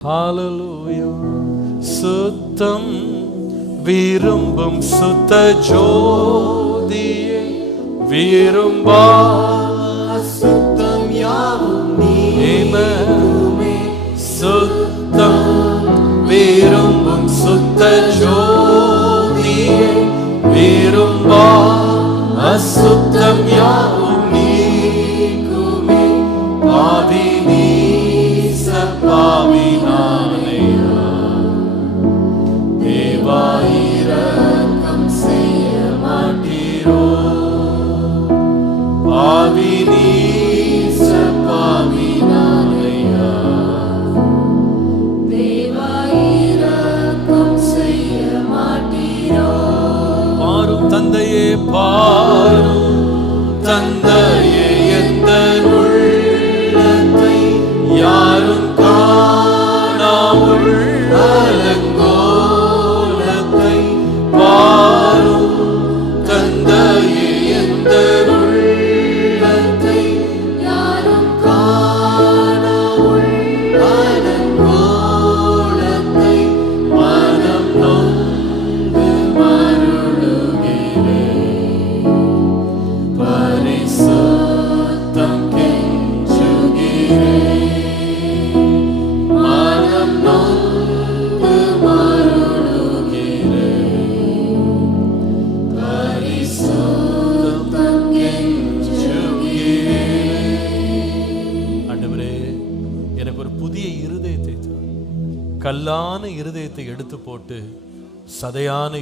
ஹalleluya. சுத்தம் விரும்பும் சுத்த ஜோதியே, விரும்பா சுத்தம் யாவும் நீமே. சுத்தம் விரும்பும் சுத்த ஜோதியே, விரும்பா அசுத்தம் யாவும் நீக்குமே. பாவி நீச பாவி நானையா, தேவா இரக்கம் செய்ய மாட்டீரோ. பாவி நீச பாவி நானையா, தேவா இரக்கம் செய்ய மாட்டீரோ. பாரும் தந்தையே, பாரும் தந்தையே, எந்த உள்ளத்தை யாரும் காணா உள்ளலங்கோலத்தை. பாரும் தந்தையே, எந்த உள்ளத்தை யாரும் காணா உள்ளலங்கோலத்தை. மனம் நொந்து மருளுகிறேன், பரிசுத்தம் கெஞ்சுகிறேன். மனம் நொந்து மருளுகிறேன், பரிசுத்தம் கெஞ்சுகிறேன். ஆண்டவரே, எனக்கு ஒரு புதிய இருதயத்தை தாரும். கல்லான இருதயத்தை எடுத்து போட்டு சதையான